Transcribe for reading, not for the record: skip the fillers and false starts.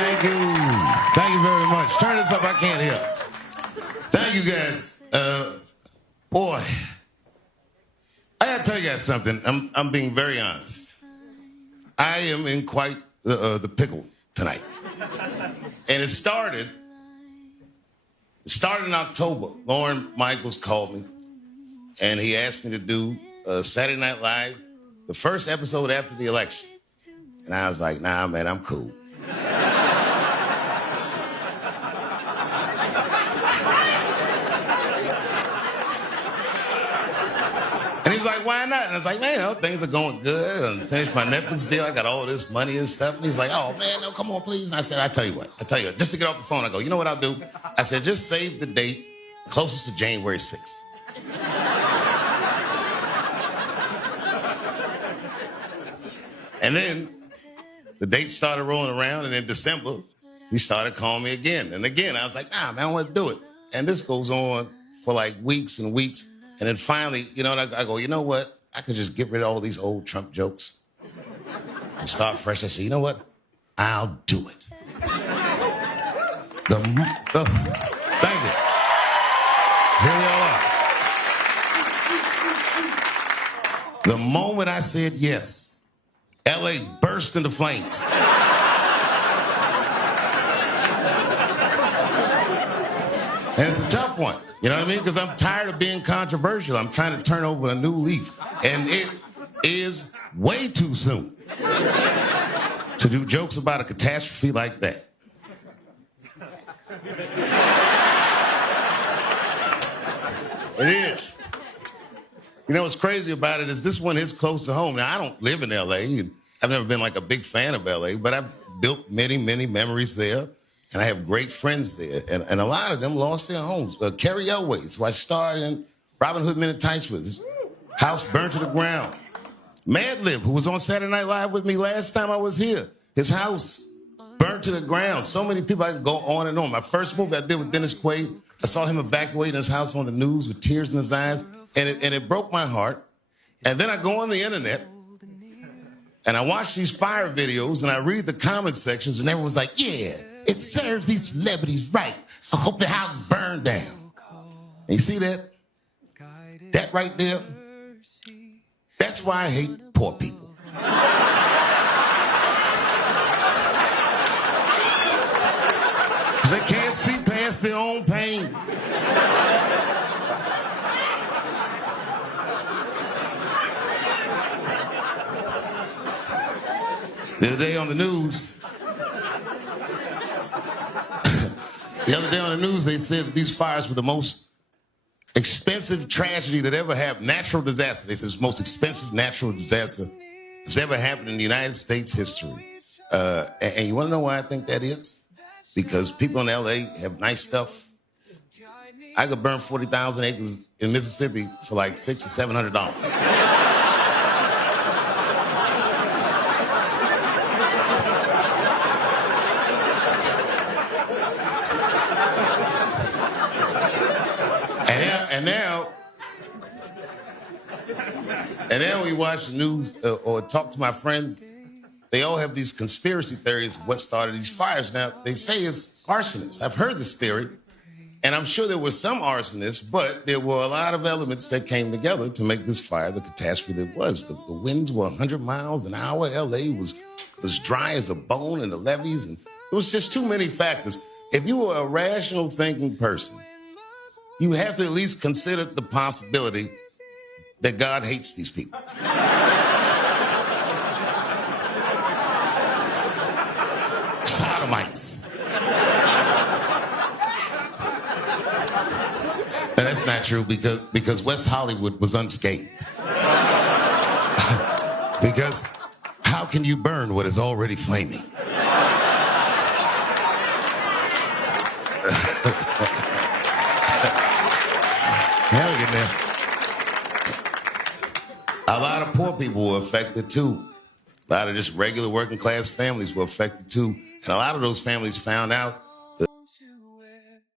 Thank you. Thank you very much. Turn this up. I can't hear. Thank you, guys. Boy, I gotta tell you guys something. I'm being very honest. I am in quite the pickle tonight. And it started in October. Lauren Michaels called me, and he asked me to do Saturday Night Live, the first episode after the election. And I was like, nah, man, I'm cool. And he was like, why not? And I was like, man, you know, things are going good. I finished my Netflix deal. I got all this money and stuff. And he's like, oh, man, no, come on, please. And I said, I tell you what, just to get off the phone, I go, you know what I'll do? I said, just save the date closest to January 6th. And then the date started rolling around, and in December, he started calling me again. And again, I was like, nah, man, I don't want to do it. And this goes on for like weeks and weeks. And then finally, you know, I go, you know what? I could just get rid of all these old Trump jokes and start fresh. I said, you know what? I'll do it. Thank you. Here we all are. The moment I said yes, LA burst into flames. And it's a tough one. You know what I mean? Because I'm tired of being controversial. I'm trying to turn over a new leaf. And it is way too soon to do jokes about a catastrophe like that. It is. You know what's crazy about it is this one hits close to home. Now, I don't live in L.A. And I've never been like a big fan of L.A., but I've built many, many memories there. And I have great friends there. And a lot of them lost their homes. Carrie Elways, who I starred in Robin Hood Men in Tights with, his house burned to the ground. Mad Lib, who was on Saturday Night Live with me last time I was here, his house burned to the ground. So many people, I can go on and on. My first movie I did with Dennis Quaid, I saw him evacuating his house on the news with tears in his eyes, and it broke my heart. And then I go on the internet, and I watch these fire videos, and I read the comment sections, and everyone's like, yeah, it serves these celebrities right. I hope the house is burned down. And you see that? That right there? That's why I hate poor people. Because they can't see past their own pain. The other day on the news, they said that these fires were the most expensive tragedy that ever happened. Natural disaster. They said it's the most expensive natural disaster that's ever happened in the United States history. And you want to know why I think that is? Because people in L.A. have nice stuff. I could burn 40,000 acres in Mississippi for like $600 or $700. And now we watch the news or talk to my friends. They all have these conspiracy theories of what started these fires. Now, they say it's arsonists. I've heard this theory, and I'm sure there were some arsonists, but there were a lot of elements that came together to make this fire the catastrophe that it was. The winds were 100 miles an hour. L.A. was dry as a bone, and the levees, and it was just too many factors. If you were a rational thinking person, you have to at least consider the possibility that God hates these people. Sodomites. And that's not true because West Hollywood was unscathed. Because how can you burn what is already flaming? Now we get there. A lot of poor people were affected too. A lot of just regular working class families were affected too. And a lot of those families found out